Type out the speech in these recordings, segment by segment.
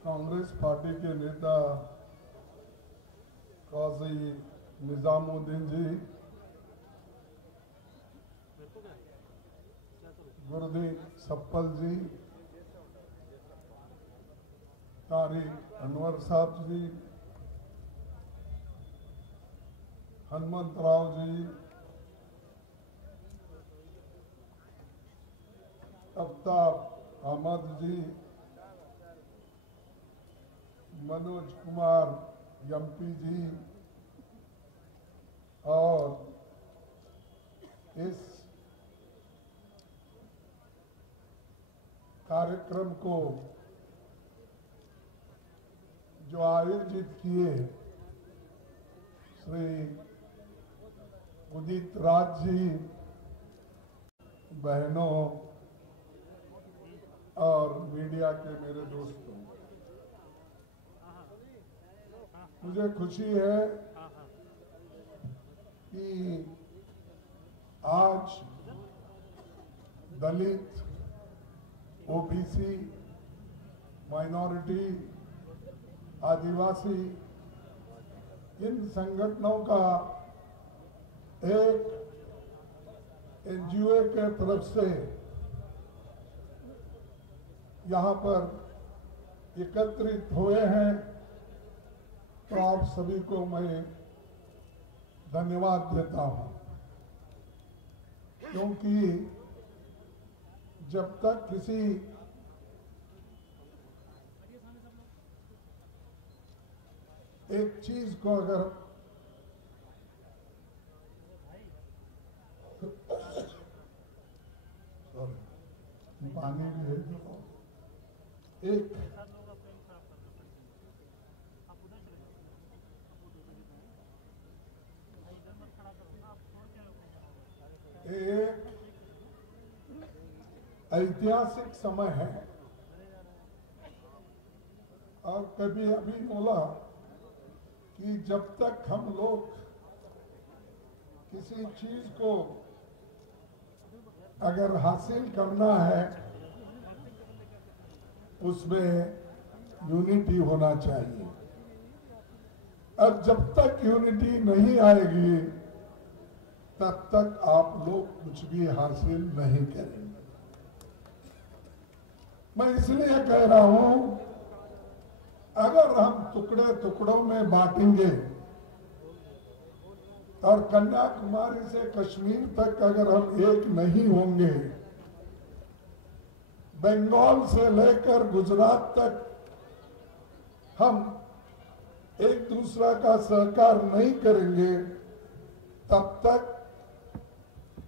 Congress party के नेता काजी निजामुद्दीन जी, Gurdeep supple जी, तारिक अनवर साहब जी, हनुमंत राव जी, अफ्ताब अहमद जी, मनोज कुमार एमपी जी और इस कार्यक्रम को जो आयोजित किए श्री उदित राज जी, बहनों और मीडिया के मेरे दोस्तों, मुझे खुशी है कि आज दलित, ओबीसी, माइनॉरिटी, आदिवासी इन संगठनों का एक एनजीओ के तरफ से यहाँ पर एकत्रित हुए हैं, तो आप सभी को मैं धन्यवाद देता हूं, क्योंकि जब तक किसी एक चीज को अगर पानी भी है, एक ऐतिहासिक समय है और कभी अभी बोला कि जब तक हम लोग किसी चीज को अगर हासिल करना है उसमें यूनिटी होना चाहिए। अब जब तक यूनिटी नहीं आएगी तब तक आप लोग कुछ भी हासिल नहीं करेंगे। मैं इसलिए कह रहा हूं, अगर हम टुकड़े टुकड़ों में बांटेंगे और कन्याकुमारी से कश्मीर तक अगर हम एक नहीं होंगे, बंगाल से लेकर गुजरात तक हम एक दूसरा का सहकार नहीं करेंगे, तब तक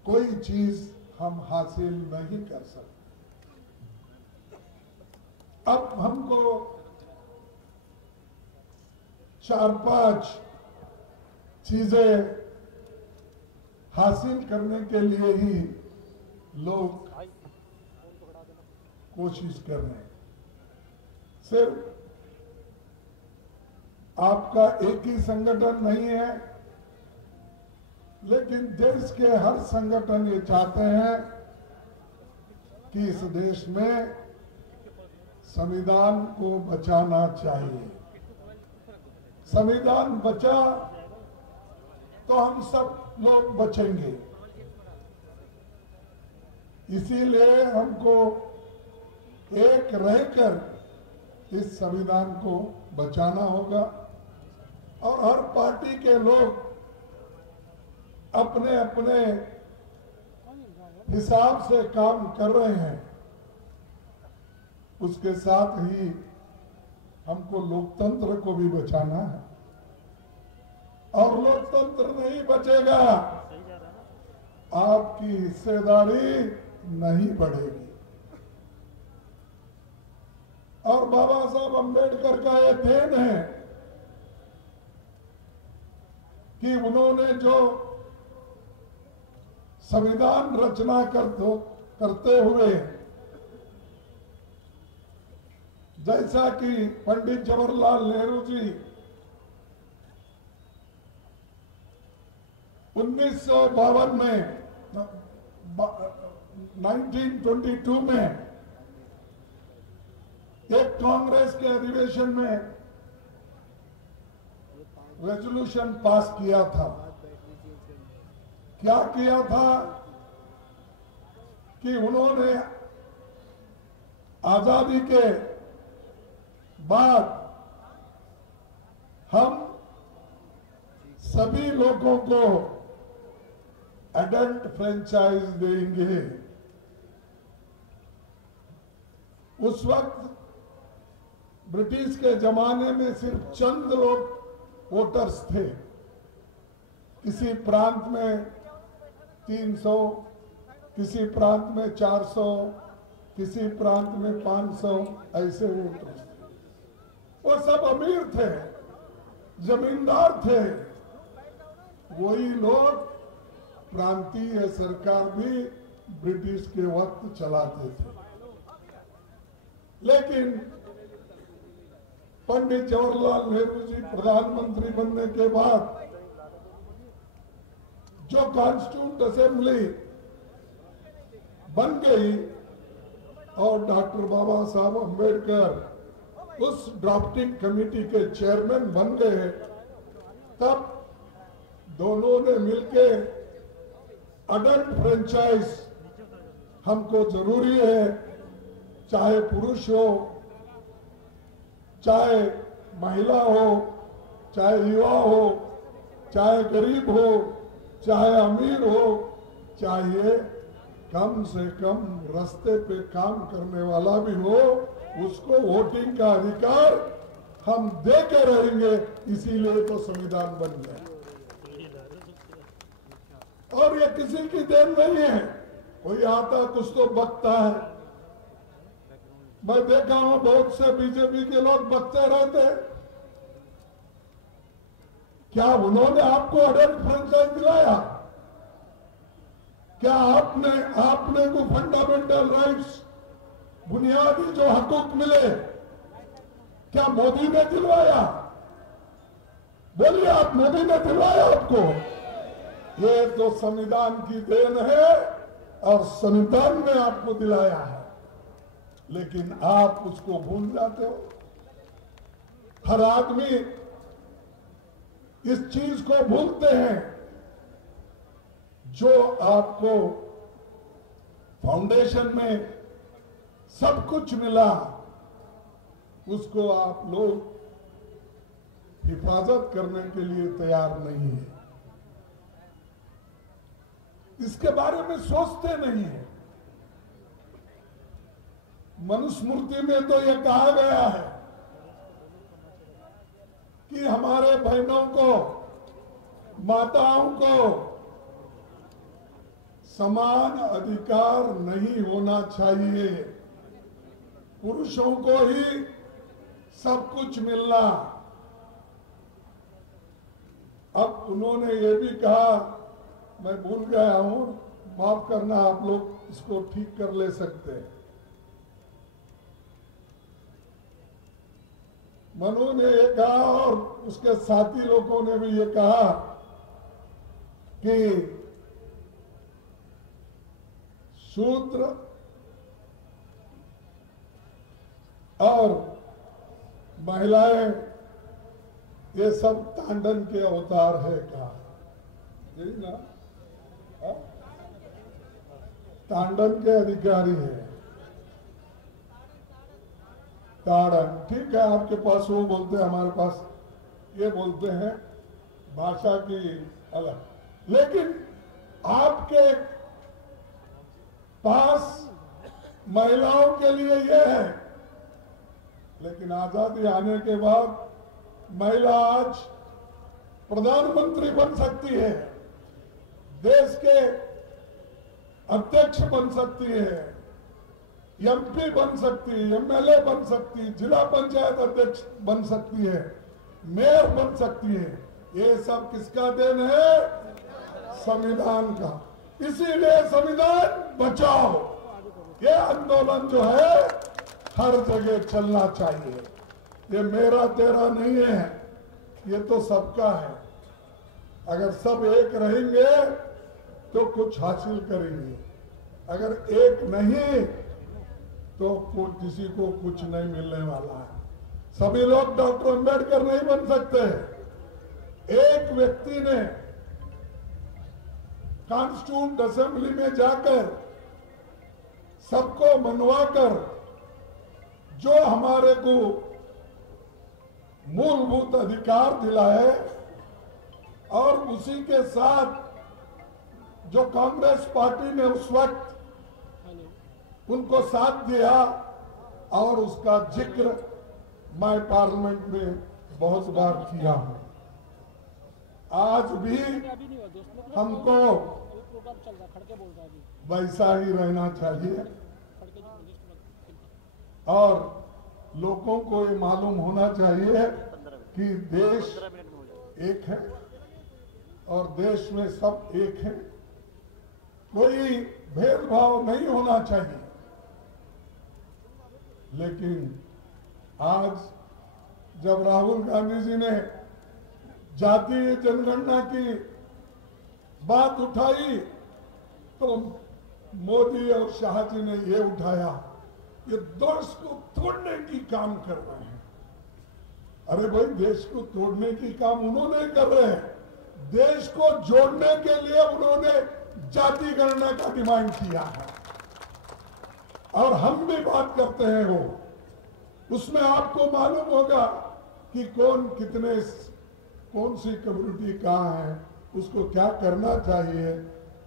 कोई चीज हम हासिल नहीं कर सकते। अब हमको 4-5 चीजें हासिल करने के लिए ही लोग कोशिश कर रहे हैं। सिर्फ आपका एक ही संगठन नहीं है, लेकिन देश के हर संगठन ये चाहते हैं कि इस देश में संविधान को बचाना चाहिए। संविधान बचा तो हम सब लोग बचेंगे। इसीलिए हमको एक रहकर इस संविधान को बचाना होगा और हर पार्टी के लोग अपने अपने हिसाब से काम कर रहे हैं। उसके साथ ही हमको लोकतंत्र को भी बचाना है और लोकतंत्र नहीं बचेगा, आपकी हिस्सेदारी नहीं बढ़ेगी। और बाबा साहब अम्बेडकर का यह देन है कि उन्होंने जो संविधान रचना करते हुए, जैसा कि पंडित जवाहरलाल नेहरू जी 1952 में 1922 में एक कांग्रेस के अधिवेशन में रेजोल्यूशन पास किया था। क्या किया था कि उन्होंने आजादी के बाद हम सभी लोगों को एडल्ट फ्रेंचाइज देंगे। उस वक्त ब्रिटिश के जमाने में सिर्फ चंद लोग वोटर्स थे। किसी प्रांत में 300, किसी प्रांत में 400, किसी प्रांत में 500 ऐसे वोटर्स थे। वो सब अमीर थे, जमींदार थे। वही लोग प्रांतीय सरकार भी ब्रिटिश के वक्त चलाते थे। लेकिन पंडित जवाहरलाल नेहरू जी प्रधानमंत्री बनने के बाद जो कॉन्स्टिट्यूंट असेंबली बन गई और डॉक्टर बाबा साहब अम्बेडकर उस ड्राफ्टिंग कमेटी के चेयरमैन बन गए, तब दोनों ने मिलके अडल्ट फ्रेंचाइज हमको जरूरी है, चाहे पुरुष हो, चाहे महिला हो, चाहे युवा हो, चाहे गरीब हो, चाहे अमीर हो, चाहे कम से कम रास्ते पे काम करने वाला भी हो, उसको वोटिंग का अधिकार हम दे के रहेंगे। इसीलिए तो संविधान बन गया। और ये किसी की देन नहीं है, कोई आता कुछ तो बकता है। मैं देखा हूं बहुत से बीजेपी के लोग बकते रहते। क्या उन्होंने आपको अडल्ट फ्रेंचाइज दिलाया? क्या आपने को फंडामेंटल राइट्स, बुनियादी जो हकूक मिले, क्या मोदी ने दिलवाया? बोलिए, आप मोदी ने दिलवाया आपको? ये तो संविधान की देन है और संविधान ने आपको दिलाया है, लेकिन आप उसको भूल जाते हो। हर आदमी इस चीज को भूलते हैं। जो आपको फाउंडेशन में सब कुछ मिला, उसको आप लोग हिफाजत करने के लिए तैयार नहीं है। इसके बारे में सोचते नहीं है। मनुस्मृति में तो यह कहा गया है कि हमारे बहनों को, माताओं को समान अधिकार नहीं होना चाहिए, पुरुषों को ही सब कुछ मिलना। अब उन्होंने ये भी कहा, मैं भूल गया हूं, माफ करना, आप लोग इसको ठीक कर ले सकते हैं। मनु ने ये कहा और उसके साथी लोगों ने भी ये कहा कि शूद्र और महिलाएं ये सब तांडन के अवतार है। कहा यही ना, तांडन के अधिकारी है। ताड़न, ठीक है, आपके पास वो बोलते हैं, हमारे पास ये बोलते हैं, भाषा की अलग। लेकिन आपके पास महिलाओं के लिए ये है, लेकिन आजादी आने के बाद महिला आज प्रधानमंत्री बन सकती है, देश के अध्यक्ष बन सकती है, एमपी बन सकती है, एमएलए बन सकती है, जिला पंचायत अध्यक्ष बन सकती है, मेयर बन सकती है। ये सब किसका देन है? संविधान का। इसीलिए संविधान बचाओ, ये आंदोलन जो है हर जगह चलना चाहिए। ये मेरा तेरा नहीं है, ये तो सबका है। अगर सब एक रहेंगे तो कुछ हासिल करेंगे। अगर एक नहीं तो किसी को कुछ नहीं मिलने वाला है। सभी लोग डॉक्टर अंबेडकर नहीं बन सकते। एक व्यक्ति ने कॉन्स्टिट्यूंट असेंबली में जाकर सबको मनवाकर जो हमारे को मूलभूत अधिकार दिलाए और उसी के साथ जो कांग्रेस पार्टी ने उस वक्त उनको साथ दिया और उसका जिक्र मैं पार्लियामेंट में बहुत बार किया हूं। आज भी हमको वैसा ही रहना चाहिए और लोगों को ये मालूम होना चाहिए कि देश एक है और देश में सब एक है, कोई भेदभाव नहीं होना चाहिए। लेकिन आज जब राहुल गांधी जी ने जातीय जनगणना की बात उठाई तो मोदी और शाह जी ने ये उठाया, ये देश को तोड़ने की काम कर रहे हैं। अरे भाई, देश को तोड़ने की काम उन्होंने कर रहे हैं, देश को जोड़ने के लिए उन्होंने जाति गणना का डिमांड किया है और हम भी बात करते हैं वो। उसमें आपको मालूम होगा कि कौन कितने कौन सी कम्युनिटी कहाँ है, उसको क्या करना चाहिए,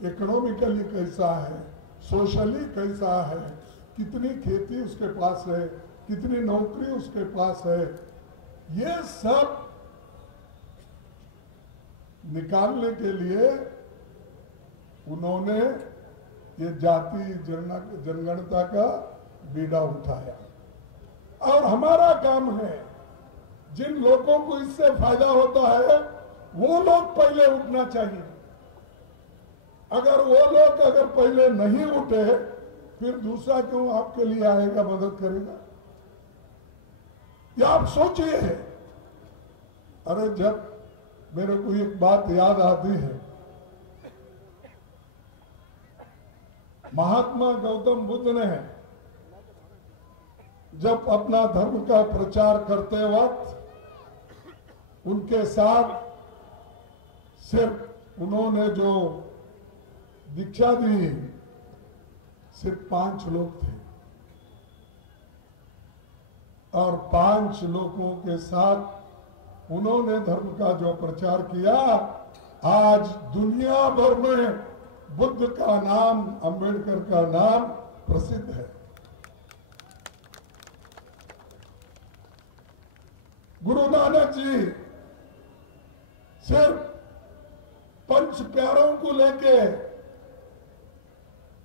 इकोनॉमिकली कैसा है, सोशली कैसा है, कितनी खेती उसके पास है, कितनी नौकरी उसके पास है, ये सब निकालने के लिए उन्होंने ये जाति जनगणना का बीड़ा उठाया। और हमारा काम है, जिन लोगों को इससे फायदा होता है वो लोग पहले उठना चाहिए। अगर वो लोग अगर पहले नहीं उठे फिर दूसरा क्यों आपके लिए आएगा, मदद करेगा? या आप सोचिए। अरे जब मेरे को एक बात याद आती है, महात्मा गौतम बुद्ध ने जब अपना धर्म का प्रचार करते वक्त उनके साथ सिर्फ उन्होंने जो दीक्षा दी सिर्फ 5 लोग थे और 5 लोगों के साथ उन्होंने धर्म का जो प्रचार किया, आज दुनिया भर में बुद्ध का नाम, अंबेडकर का नाम प्रसिद्ध है। गुरु नानक जी सिर्फ 5 प्यारों को लेके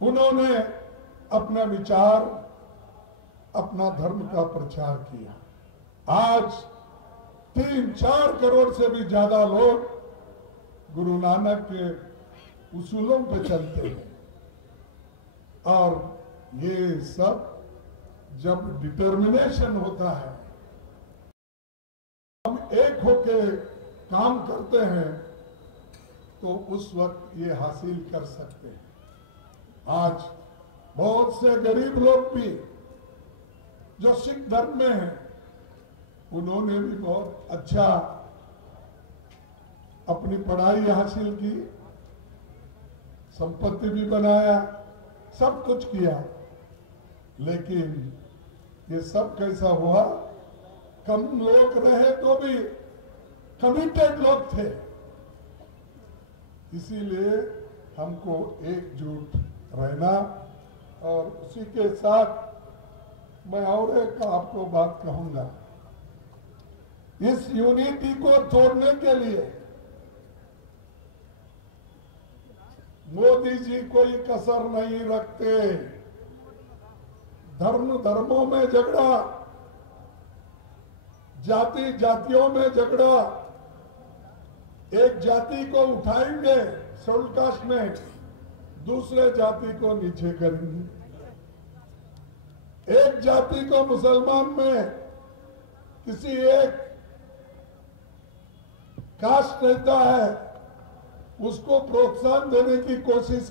उन्होंने अपना विचार, अपना धर्म का प्रचार किया। आज 3-4 करोड़ से भी ज्यादा लोग गुरु नानक के उसूलों पे चलते हैं और ये सब जब डिटर्मिनेशन होता है, हम एक होके काम करते हैं तो उस वक्त ये हासिल कर सकते हैं। आज बहुत से गरीब लोग भी जो सिख धर्म में हैं, उन्होंने भी बहुत अच्छा अपनी पढ़ाई हासिल की, संपत्ति भी बनाया, सब कुछ किया। लेकिन ये सब कैसा हुआ? कम लोग रहे तो भी कमिटेड लोग थे। इसीलिए हमको एकजुट रहना। और उसी के साथ मैं और एक आपको बात कहूंगा, इस यूनिटी को तोड़ने के लिए मोदी जी कोई कसर नहीं रखते। धर्मों में झगड़ा, जाति जातियों में झगड़ा, एक जाति को उठाएंगे शेड्यूल कास्ट में, दूसरे जाति को नीचे करेंगे। एक जाति को मुसलमान में किसी एक कास्ट रहता है, उसको प्रोत्साहन देने की कोशिश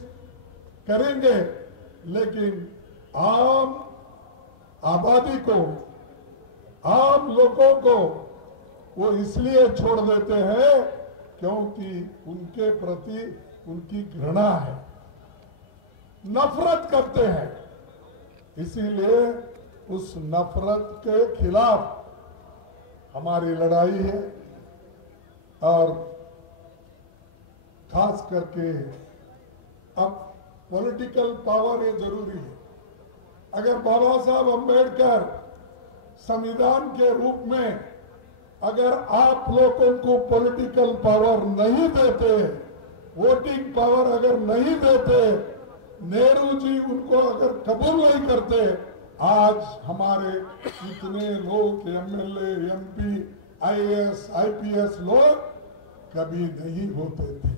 करेंगे, लेकिन आम आबादी को, आम लोगों को वो इसलिए छोड़ देते हैं क्योंकि उनके प्रति उनकी घृणा है, नफरत करते हैं। इसीलिए उस नफरत के खिलाफ हमारी लड़ाई है। और खास करके अब पॉलिटिकल पावर ये जरूरी है। अगर बाबा साहब अम्बेडकर संविधान के रूप में अगर आप लोगों को पॉलिटिकल पावर नहीं देते, वोटिंग पावर अगर नहीं देते, नेहरू जी उनको अगर कबूल नहीं करते, आज हमारे इतने लोग एमएलए, एमपी, आईएएस, आईपीएस लोग कभी नहीं होते थे।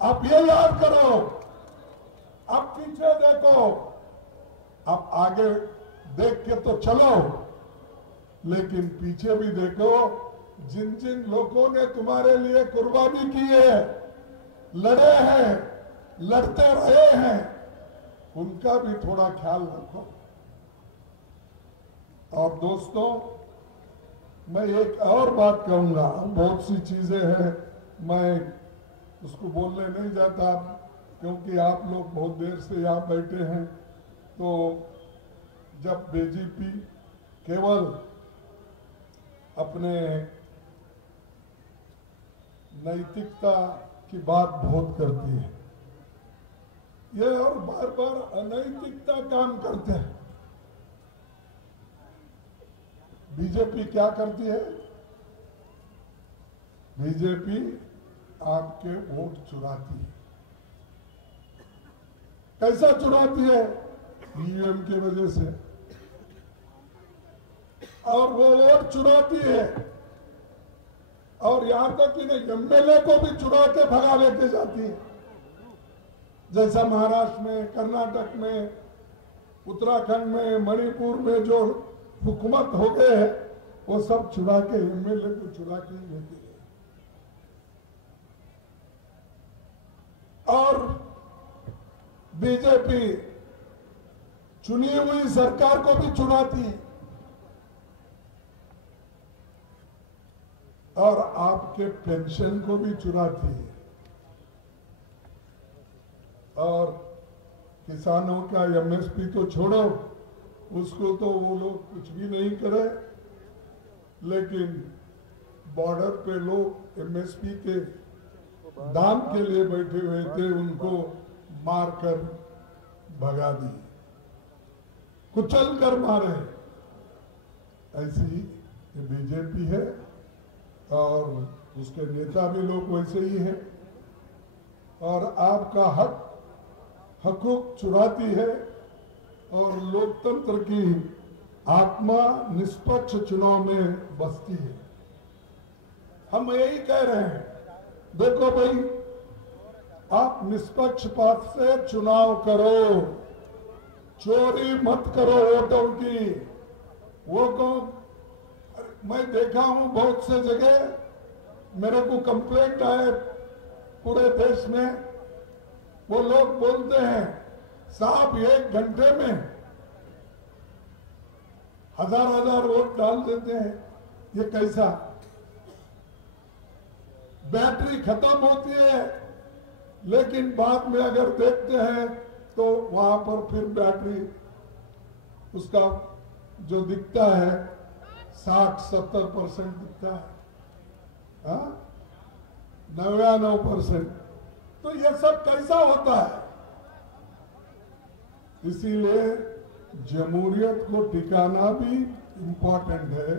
आप ये याद करो, अब पीछे देखो, अब आगे देख के तो चलो, लेकिन पीछे भी देखो। जिन जिन लोगों ने तुम्हारे लिए कुर्बानी की है, लड़े हैं, लड़ते रहे हैं, उनका भी थोड़ा ख्याल रखो। और दोस्तों, मैं एक और बात कहूंगा, बहुत सी चीजें हैं, मैं उसको बोलने नहीं जाता क्योंकि आप लोग बहुत देर से यहाँ बैठे हैं। तो जब बीजेपी केवल अपने नैतिकता की बात बहुत करती है, ये और बार बार अनैतिकता काम करते हैं। बीजेपी क्या करती है? बीजेपी आपके वोट चुराती है। कैसा चुराती है? ईवीएम की वजह से। और वो वोट चुराती है, और यहां तक कि नहीं, एमएलए को भी चुरा के भगा लेके जाती है। जैसा महाराष्ट्र में, कर्नाटक में, उत्तराखंड में, मणिपुर में जो हुकूमत हो गए हैं, वो सब चुरा के, एमएलए को चुरा के लेके गए। और बीजेपी चुनी हुई सरकार को भी चुराती है, और आपके पेंशन को भी चुराती है। और किसानों का एमएसपी तो छोड़ो, उसको तो वो लोग कुछ भी नहीं करे, लेकिन बॉर्डर पे लोग एमएसपी के दाम के लिए बैठे हुए थे, उनको मारकर भगा दिए, कुचल कर मारे। ऐसी ये बीजेपी है, और उसके नेता भी लोग वैसे ही हैं, और आपका हकूक चुराती है, और लोकतंत्र की आत्मा निष्पक्ष चुनाव में बसती है। हम यही कह रहे हैं, देखो भाई, आप निष्पक्षपात से चुनाव करो, चोरी मत करो वोटों की। वो कौन, मैं देखा हूं बहुत से जगह, मेरे को कंप्लेंट आए पूरे देश में, वो लोग बोलते हैं साहब 1 घंटे में 1000 वोट डाल देते हैं। ये कैसा? बैटरी खत्म होती है, लेकिन बाद में अगर देखते हैं तो वहां पर फिर बैटरी उसका जो दिखता है 60-70% दिखता है, 99%। तो ये सब कैसा होता है? इसीलिए जमहूरियत को टिकाना भी इम्पोर्टेंट है।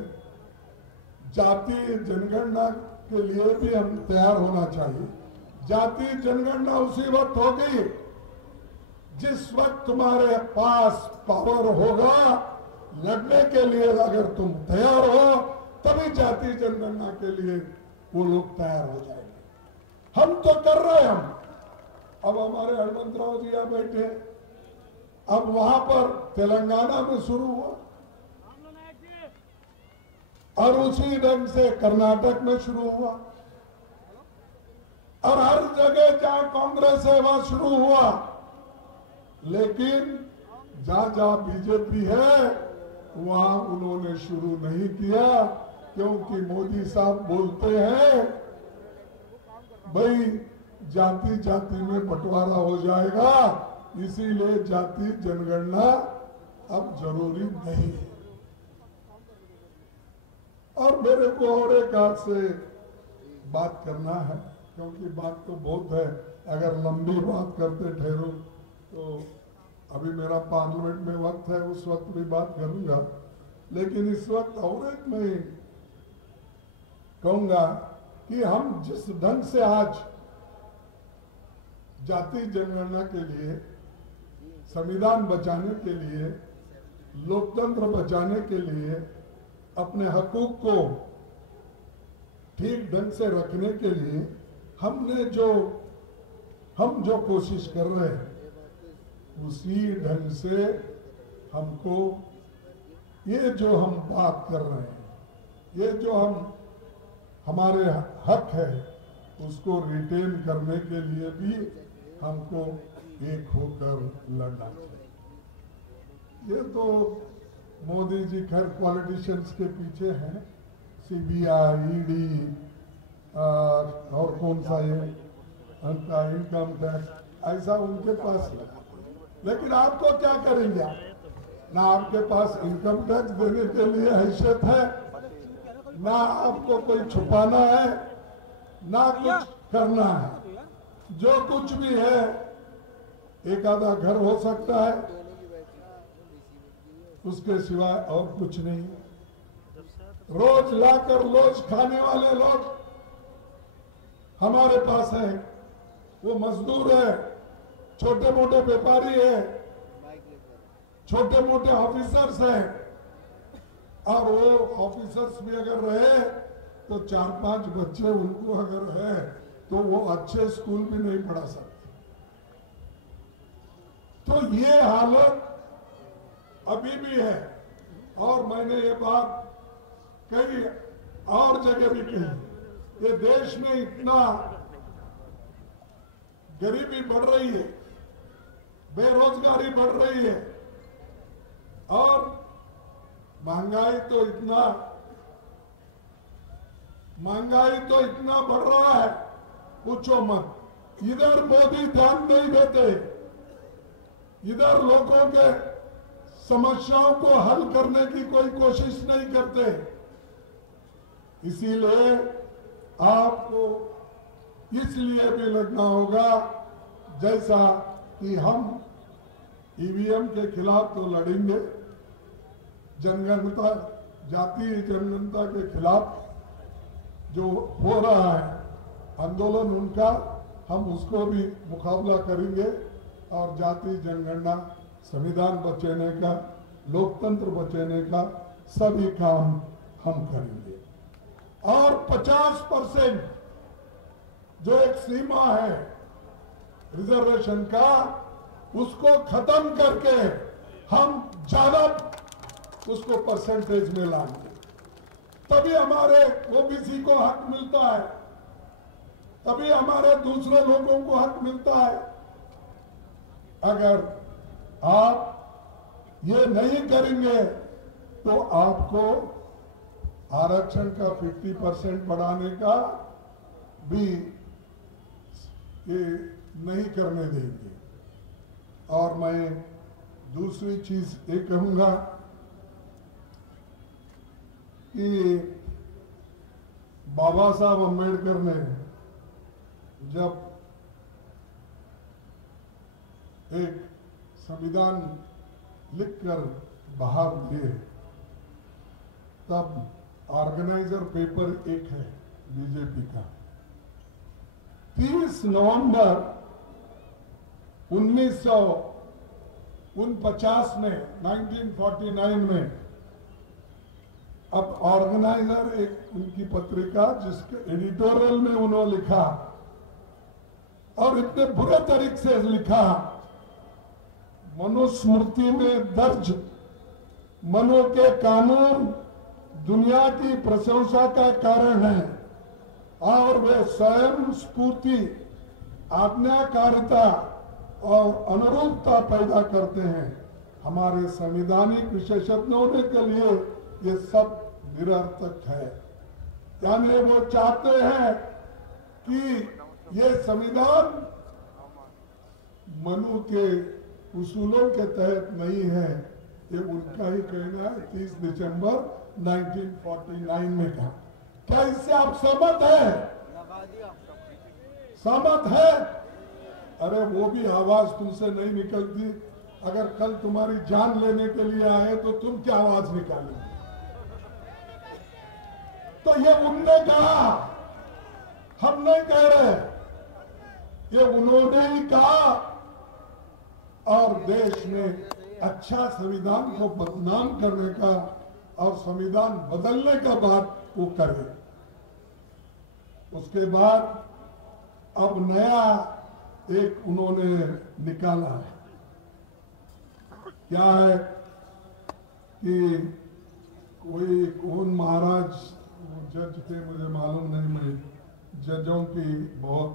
जातीय जनगणना के लिए भी हम तैयार होना चाहिए। जातीय जनगणना उसी वक्त होगी जिस वक्त तुम्हारे पास पावर होगा लड़ने के लिए। अगर तुम तैयार हो तभी जातीय जनगणना के लिए वो लोग तैयार हो जाएंगे। हम तो कर रहे हैं। हम अब हमारे हनुमंतराव जी यहाँ बैठे, अब वहां पर तेलंगाना में शुरू हुआ, और उसी ढंग से कर्नाटक में शुरू हुआ, और हर जगह जहां कांग्रेस है वहां शुरू हुआ। लेकिन जहां जहां बीजेपी है वहां उन्होंने शुरू नहीं किया, क्योंकि मोदी साहब बोलते हैं भाई जाति जाति में बंटवारा हो जाएगा, इसीलिए जाति जनगणना अब जरूरी नहीं है। और मेरे को और एक हाथ से बात करना है, क्योंकि बात तो बहुत है, अगर लंबी बात करते ठहरू तो अभी मेरा पार्लियामेंट में वक्त है, उस वक्त भी बात करूंगा। लेकिन इस वक्त और एक मैं कहूंगा कि हम जिस ढंग से आज जाति जनगणना के लिए, संविधान बचाने के लिए, लोकतंत्र बचाने के लिए, अपने हकूक को ठीक ढंग से रखने के लिए हम जो कोशिश कर रहे हैं, उसी ढंग से हमको ये जो हम बात कर रहे हैं, ये जो हमारे हक है, उसको रिटेन करने के लिए भी हमको एक होकर लड़ना चाहिए। ये तो मोदी जी खैर पॉलिटिशियंस के पीछे हैं, सीबीआई, ईडी और कौन सा ये उनका इनकम टैक्स, ऐसा उनके पास है। लेकिन आपको क्या करेंगे? ना आपके पास इनकम टैक्स देने के लिए हैसियत है, ना आपको कोई छुपाना है, ना कुछ करना है। जो कुछ भी है, एक आधा घर हो सकता है, उसके सिवाय और कुछ नहीं। रोज लाकर लोज खाने वाले लोग हमारे पास हैं, वो मजदूर है, छोटे मोटे व्यापारी है, छोटे मोटे ऑफिसर्स हैं, और वो ऑफिसर्स भी अगर रहे तो 4-5 बच्चे उनको अगर है तो वो अच्छे स्कूल भी नहीं पढ़ा सकते। तो ये हालत अभी भी है, और मैंने ये बात कई और जगह भी कही। ये देश में इतना गरीबी बढ़ रही है, बेरोजगारी बढ़ रही है, और महंगाई तो इतना बढ़ रहा है, पूछो मत। इधर मोदी ध्यान नहीं देते, इधर लोगों के समस्याओं को हल करने की कोई कोशिश नहीं करते। इसीलिए आपको इसलिए भी लड़ना होगा, जैसा कि हम ईवीएम के खिलाफ तो लड़ेंगे, जनगणना, जातीय जनगणना के खिलाफ जो हो रहा है आंदोलन उनका, हम उसको भी मुकाबला करेंगे, और जातीय जनगणना, संविधान बचाने का, लोकतंत्र बचाने का सभी काम हम करेंगे। और 50% जो एक सीमा है रिजर्वेशन का, उसको खत्म करके हम ज्यादा उसको परसेंटेज में लाएंगे, तभी हमारे ओबीसी को हक मिलता है, तभी हमारे दूसरे लोगों को हक मिलता है। अगर आप ये नहीं करेंगे तो आपको आरक्षण का 50% बढ़ाने का भी ये नहीं करने देंगे। और मैं दूसरी चीज ये कहूंगा कि बाबा साहब अम्बेडकर ने जब एक संविधान लिखकर बाहर दिए, तब ऑर्गेनाइजर पेपर एक है बीजेपी का, 30 नवंबर 1949 में, 1949 में, अब ऑर्गेनाइजर एक उनकी पत्रिका जिसके एडिटोरियल में उन्होंने लिखा, और इतने बुरे तरीके से लिखा, मनुस्मृति में दर्ज मनु के कानून दुनिया की प्रशंसा का कारण है, और वे स्वयं स्फूर्ति, आज्ञाकारिता और अनुरूपता पैदा करते हैं। हमारे संवैधानिक विशेषज्ञों के लिए ये सब निरर्थक है। यानी वो चाहते हैं कि ये संविधान मनु के उसूलों के तहत नहीं है। ये उनका ही कहना है, 30 दिसंबर 1949 में कहा। क्या इससे आप सहमत हैं? सहमत है? अरे वो भी आवाज तुमसे नहीं निकलती। अगर कल तुम्हारी जान लेने के लिए आए तो तुम क्या आवाज निकालोगे? तो ये उनने कहा, हम नहीं कह रहे, ये उन्होंने ही कहा। और देश में अच्छा संविधान को बदनाम करने का और संविधान बदलने का बात वो करे। उसके बाद अब नया एक उन्होंने निकाला है। क्या है कि कोई कौन महाराज जज थे, मुझे मालूम नहीं। मैं जजों की बहुत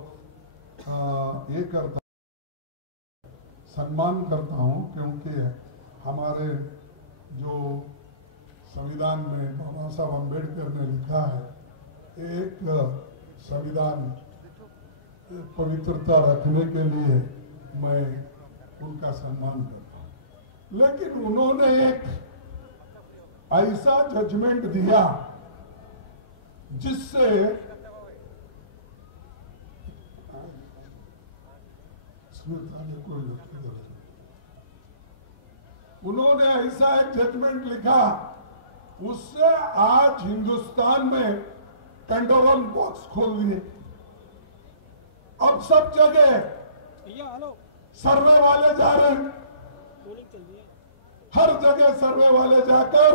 ये करता सम्मान करता हूं, क्योंकि हमारे जो संविधान में बाबा साहब अम्बेडकर ने लिखा है, एक संविधान पवित्रता रखने के लिए मैं उनका सम्मान करता हूं। लेकिन उन्होंने एक ऐसा जजमेंट दिया जिससे उन्होंने ऐसा एक जजमेंट लिखा, उससे आज हिंदुस्तान में पेंडोरम बॉक्स खोल दिए। अब सब जगह सर्वे वाले जा रहे हैं, हर जगह सर्वे वाले जाकर,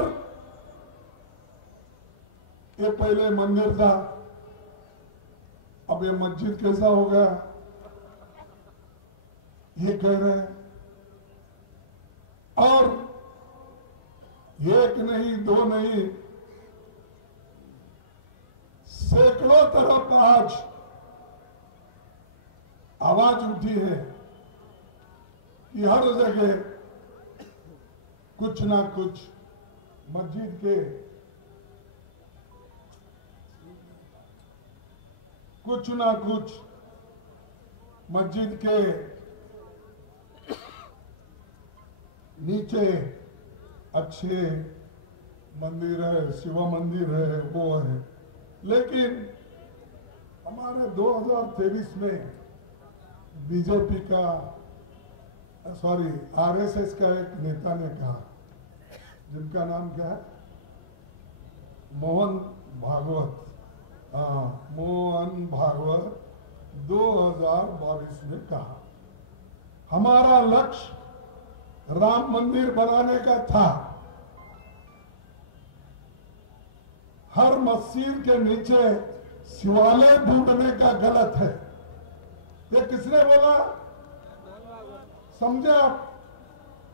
ये पहले मंदिर था, अब ये मस्जिद कैसा हो गया ये कह रहे हैं। और एक नहीं, दो नहीं, सैकड़ों तरफ आज आवाज उठी है कि हर जगह कुछ ना कुछ मस्जिद के, कुछ ना कुछ मस्जिद के नीचे अच्छे मंदिर है, शिव मंदिर है, वो है। लेकिन हमारे 2023 में बीजेपी का, सॉरी आरएसएस का एक नेता ने कहा, जिनका नाम क्या है, मोहन भागवत, मोहन भागवत 2022 में कहा, हमारा लक्ष्य राम मंदिर बनाने का था। हर मस्जिद के नीचे शिवालय ढूंढने का गलत है। ये किसने बोला, समझे आप?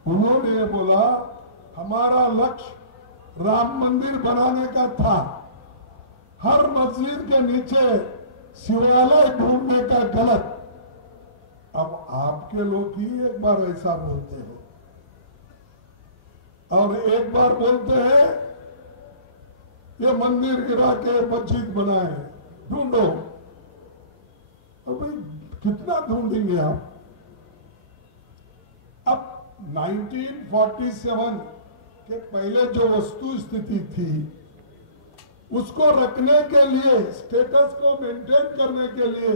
उन्होंने बोला हमारा लक्ष्य राम मंदिर बनाने का था, हर मस्जिद के नीचे शिवालय ढूंढने का गलत। अब आपके लोग ही एक बार ऐसा बोलते हैं और एक बार बोलते हैं ये मंदिर गिरा के मस्जिद बनाए, ढूंढो। अब भाई कितना ढूंढेंगे आप? अब 1947 के पहले जो वस्तु स्थिति थी उसको रखने के लिए, स्टेटस को मेंटेन करने के लिए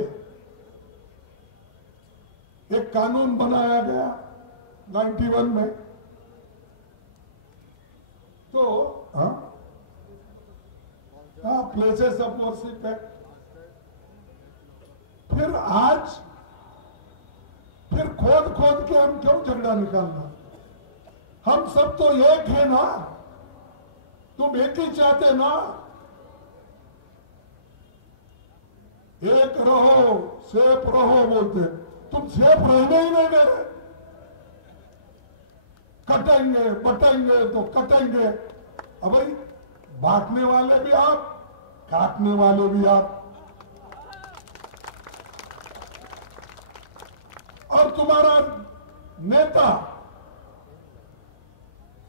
एक कानून बनाया गया 91 में। तो प्लेसेस ऑफ वर्शिप है। फिर आज फिर खोद खोद के हम क्यों झगड़ा निकालना? हम सब तो एक है ना, तुम एक ही चाहते ना, एक रहो सेफ रहो बोलते, तुम सेफ रहने ही नहीं दे रहे। कटेंगे बटेंगे तो कटेंगे। अब भाई बांटने वाले भी आप, काटने वाले भी आप। और तुम्हारा नेता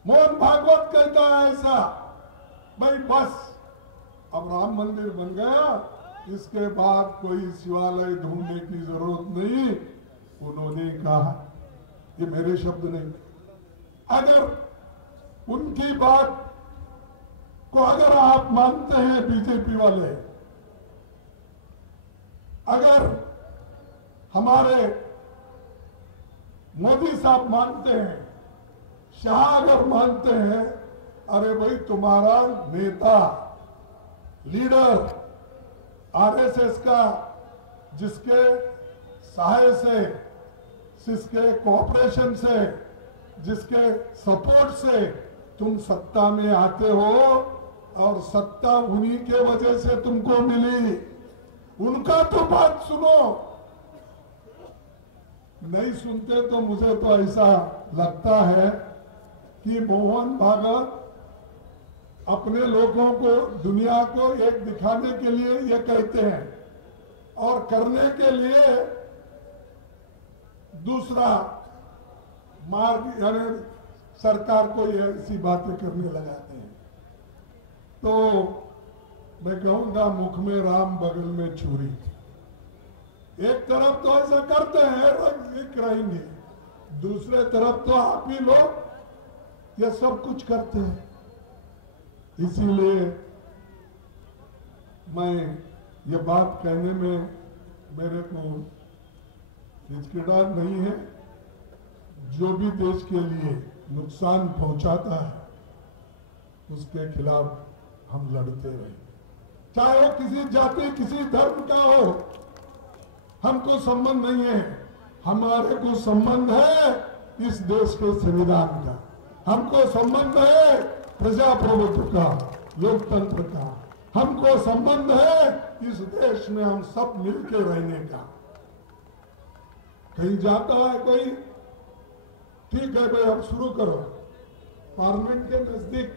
मोहन भागवत कहता है ऐसा, भाई बस अब राम मंदिर बन गया, इसके बाद कोई शिवालय ढूंढने की जरूरत नहीं। उन्होंने कहा, ये मेरे शब्द नहीं, अगर उनकी बात को अगर आप मानते हैं बीजेपी वाले, अगर हमारे मोदी साहब मानते हैं, शाह अगर मानते हैं, अरे भाई तुम्हारा नेता लीडर आरएसएस का, जिसके सहाय से, जिसके कोऑपरेशन से, जिसके सपोर्ट से तुम सत्ता में आते हो और सत्ता उन्हीं के वजह से तुमको मिली, उनका तो बात सुनो। नहीं सुनते तो मुझे तो ऐसा लगता है कि मोहन भागवत अपने लोगों को, दुनिया को एक दिखाने के लिए ये कहते हैं और करने के लिए दूसरा मार्ग, यानी सरकार को ये ऐसी बातें करने लगाते हैं। तो मैं कहूंगा, मुख में राम बगल में छुरी। एक तरफ तो ऐसा करते हैं, रंग कराएंगे, दूसरे तरफ तो आप ही लोग ये सब कुछ करते हैं। इसीलिए मैं ये बात कहने में मेरे को हिचकिचाहट नहीं है। जो भी देश के लिए नुकसान पहुंचाता है उसके खिलाफ हम लड़ते रहे, चाहे वो किसी जाति, किसी धर्म का हो, हमको संबंध नहीं है। हमारे को संबंध है इस देश के संविधान का, हमको संबंध है प्रजाप्रभुत्व का, लोकतंत्र का, हमको संबंध है इस देश में हम सब मिलकर रहने का। कहीं जाता है कोई, ठीक है भाई अब शुरू करो। पार्लियामेंट के नजदीक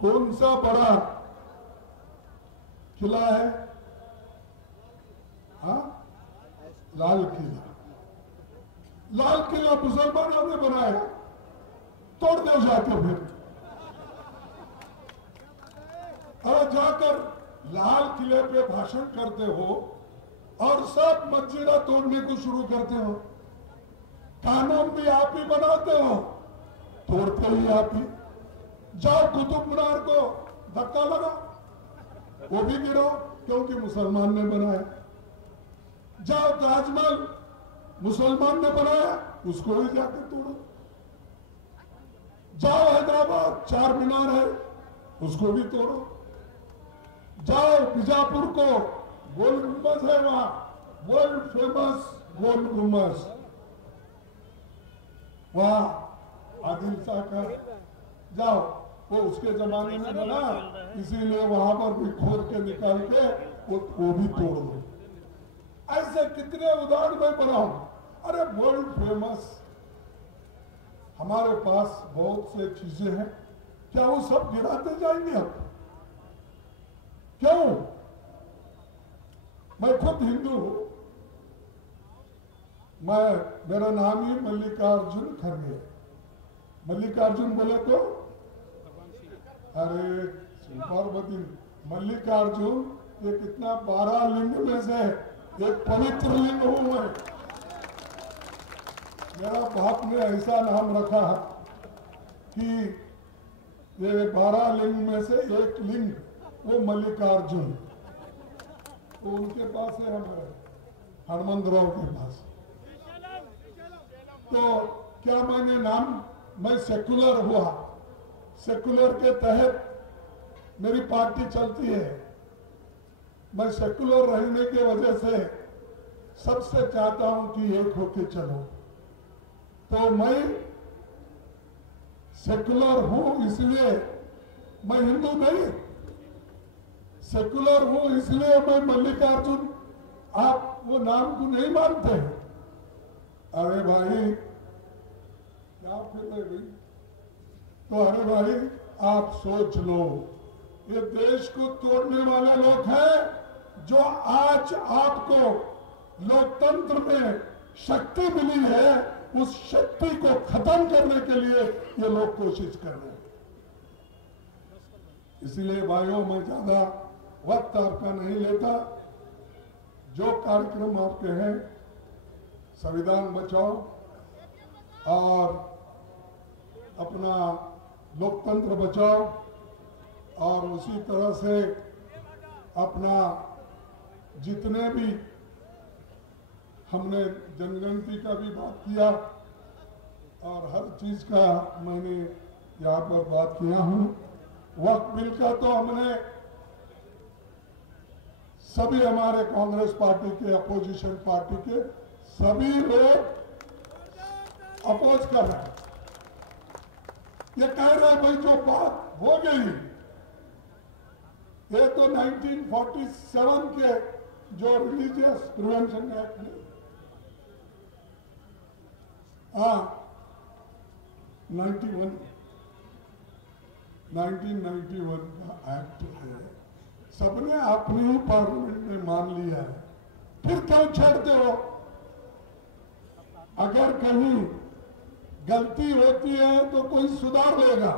कौन सा बड़ा किला है? हाँ, लाल किला। लाल किला मुसलमानों ने बनाया, तोड़ दो जाके फिर। और जाकर लाल किले पे भाषण करते हो और सब मस्जिदा तोड़ने को शुरू करते हो। कानून भी आप ही बनाते हो, तोड़ते ही आप ही। जाओ कुतुब मीनार को धक्का लगा, वो भी गिरो क्योंकि मुसलमान ने बनाया। जाओ ताजमहल मुसलमान ने बनाया, उसको भी जाकर तोड़ो। जाओ हैदराबाद चार मीनार है, उसको भी तोड़ो। जाओ बीजापुर को, गोल गुम्बद है वहां, वर्ल्ड फेमस गोल गुम्बद, वहां आदिल शाह का, जाओ वो उसके जमाने में बना, इसीलिए वहां पर भी खोद के निकाल के वो भी तोड़ दो। ऐसे कितने उदाहरण मैं बनाऊं। अरे वर्ल्ड फेमस हमारे पास बहुत से चीजें हैं, क्या वो सब गिराते जाएंगे अब? क्यों? मैं खुद हिंदू हूं, मेरा नाम ही मल्लिकार्जुन खड़गे। मल्लिकार्जुन बोले तो अरे पार्वती, मल्लिकार्जुन ये कितना 12 लिंग में से एक पवित्र लिंग हूं मैं। मेरा बाप ने ऐसा नाम रखा कि ये 12 लिंग में से एक लिंग, वो मल्लिकार्जुन। तो उनके पास है, हमारे हनुमंतराव के पास। तो क्या मैंने नाम, मैं सेकुलर हुआ, सेकुलर के तहत मेरी पार्टी चलती है। मैं सेकुलर रहने के वजह से सबसे चाहता हूं कि एक होके चलो। तो मैं सेकुलर हूं, इसलिए मैं हिंदू नहीं, सेकुलर हूं इसलिए मैं मल्लिकार्जुन, आप वो नाम को नहीं मानते हैं। अरे भाई क्या फिर भाई, तो अरे भाई आप सोच लो, ये देश को तोड़ने वाले लोग हैं जो आज आपको लोकतंत्र में शक्ति मिली है, उस शक्ति को खत्म करने के लिए ये लोग कोशिश कर रहे हैं। इसलिए भाइयों मैं ज्यादा वक्त आपका नहीं लेता। जो कार्यक्रम आपके हैं, संविधान बचाओ और अपना लोकतंत्र बचाओ, और उसी तरह से अपना जितने भी हमने जनगणति का भी बात किया और हर चीज का मैंने यहाँ पर बात किया हूँ। वक्त बिल का तो हमने सभी हमारे कांग्रेस पार्टी के, अपोजिशन पार्टी के सभी लोग अपोज कर रहे हैं। ये कह रहे हैं भाई जो बात हो गई, ये तो 1947 के जो रिलीजियस प्रिवेंशन एक्ट में, हाँ 1991 का एक्ट है, सबने अपने ही पार्लियामेंट में मान लिया है, फिर क्यों छेड़ते हो? अगर कहीं गलती होती है तो कोई सुधार लेगा,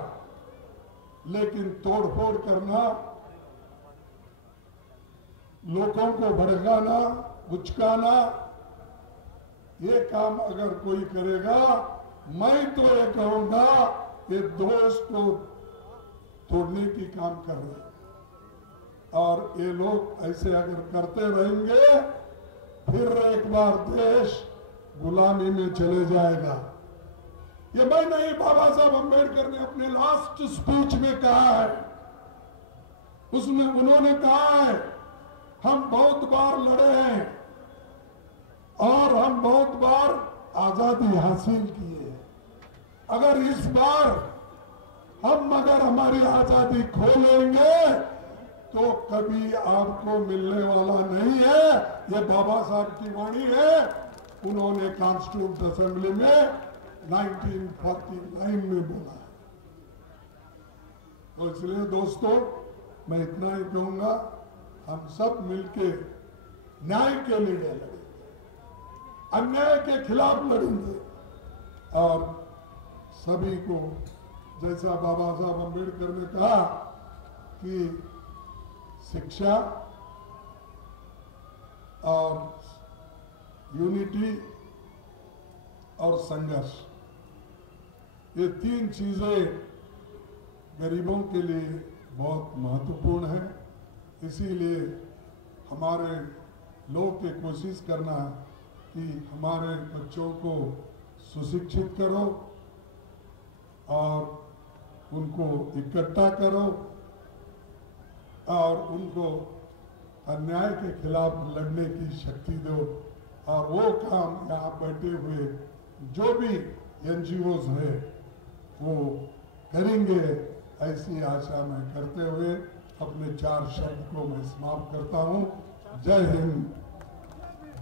लेकिन तोड़फोड़ करना, लोगों को भड़काना, उचकाना, ये काम अगर कोई करेगा, मैं तो ये कहूंगा ये दोष को तोड़ने की काम कर रहे हैं। और ये लोग ऐसे अगर करते रहेंगे, फिर एक बार देश गुलामी में चले जाएगा। ये मैं नहीं, बाबा साहब अम्बेडकर ने अपने लास्ट स्पीच में कहा है। उसमें उन्होंने कहा है हम बहुत बार लड़े हैं और हम बहुत बार आजादी हासिल की है। अगर इस बार हम अगर हमारी आजादी खो लेंगे तो कभी आपको मिलने वाला नहीं है। ये बाबा साहब की वाणी है, उन्होंने कॉन्स्टिट्यूंट असेंबली में 1949 में बोला है। तो इसलिए दोस्तों मैं इतना ही कहूंगा, हम सब मिलके न्याय के लिए लड़ेंगे, अन्याय के खिलाफ लड़ेंगे, और सभी को जैसा बाबा साहब अम्बेडकर ने कहा कि शिक्षा और यूनिटी और संघर्ष, ये तीन चीजें गरीबों के लिए बहुत महत्वपूर्ण है। इसीलिए हमारे लोग की कोशिश करना कि हमारे बच्चों को सुशिक्षित करो और उनको इकट्ठा करो और उनको अन्याय के खिलाफ लड़ने की शक्ति दो। और वो काम यहाँ बैठे हुए जो भी NGOs है वो करेंगे, ऐसी आशा मैं करते हुए अपने 4 शब्द को मैं समाप्त करता हूँ। जय हिंद,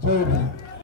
जय भारत।